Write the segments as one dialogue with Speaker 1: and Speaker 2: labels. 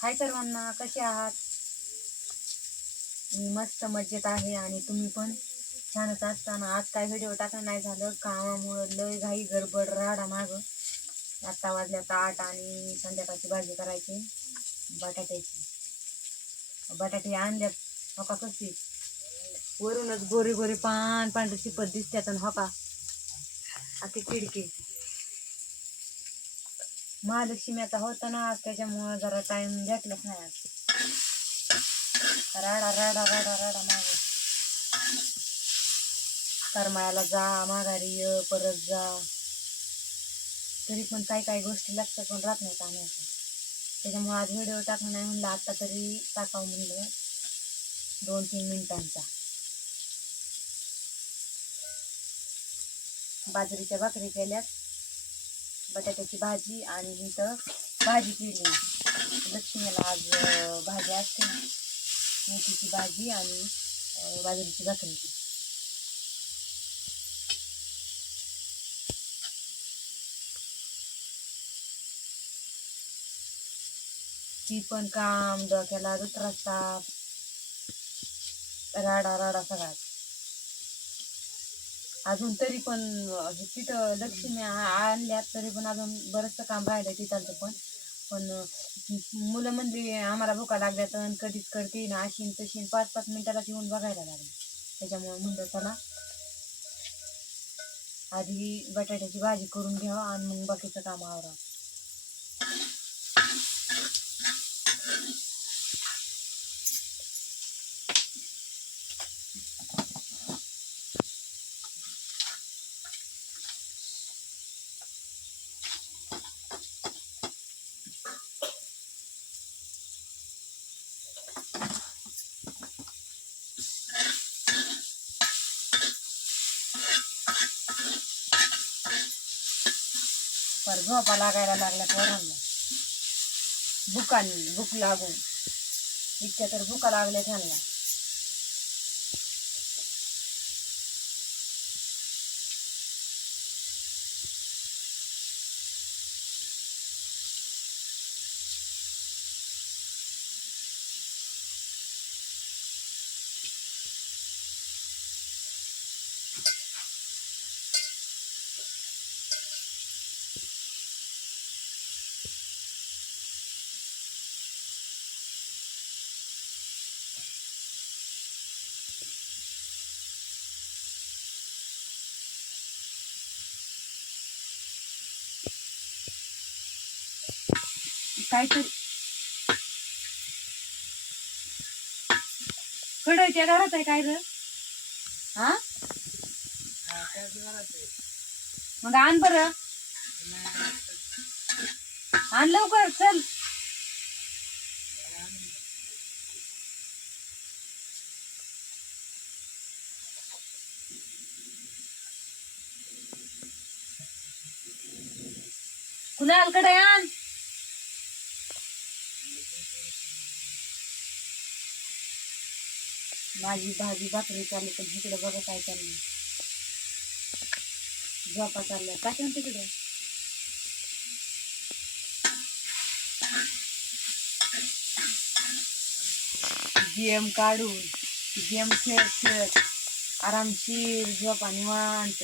Speaker 1: हाय सर्वांना कसे आहात? मी मस्त मजेत आहे आणि तुम्ही पण? छानच असताना. आज काय व्हिडिओ टाकणं नाही झालं. कामामुळं लय घाई गडबड राडा माग आत्ता वाजल्यात आठ आणि संध्याकाळची भाजी करायची. बटाट्याची. बटाटे आणल्यात. हका कशी? वरूनच गोरी गोरी पान पांढरी चिपत दिसतात आणि हका. आता खिडकी. महालक्ष्मीचा होता ना आज त्याच्यामुळं जरा टाइम भेटलाच नाही आज. राडा राडा राडा राडा मागे. करमाळ्याला जा माघारी ये परत जा. तरी पण काही काही गोष्टी लक्षात पण राहत नाही आणायचं त्याच्यामुळे आज व्हिडिओ टाकणं नाही म्हणलं आता तरी टाकावं म्हणलं. दोन तीन मिनिटांचा. बाजरीच्या भाकरी केल्यात. बटाट्याची भाजी आणि इथं भाजी केली. लक्ष्मीला आज भाजी असते. ना मेथीची भाजी आणि बाजरीची भाकरी. ती पण काम डोक्याला दुसरा ताप. राडा राडा सगळा. अजून तरी पण तिथं लक्ष्मी आ- आणल्यात तरी पण अजून बरंचसं काम राहिलं तिथांचं पण. पण मुलं म्हणजे आम्हाला भुका लागल्यात तर कधीच करते ना अशी तशी. पाच पाच मिनिटाला येऊन बघायला लागली. त्याच्यामुळे म्हणलं चला आधी बटाट्याची भाजी करून घ्यावं आणि मग बाकीचं काम आवरा. पर झोपा लागायला लागल्या पोरांना. बुकांनी भूक लागून. इतक्या तर बुका लागल्या त्यांना. काहीतरी. कडच्या घरात आहे काय ग हा? मग आण बर. आण लवकर चल. कुणालकडे आण. माझी भाजी भाकरी चालली पण इकडे बघा काय चालली झोपा चालल्या. टाकून तिकडे. गेम काढून गेम खेळत खेळत आरामशीर झोपा निवांत.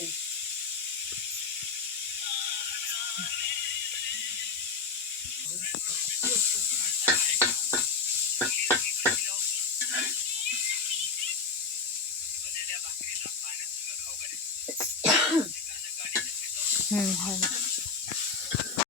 Speaker 1: हम्म, हम्म.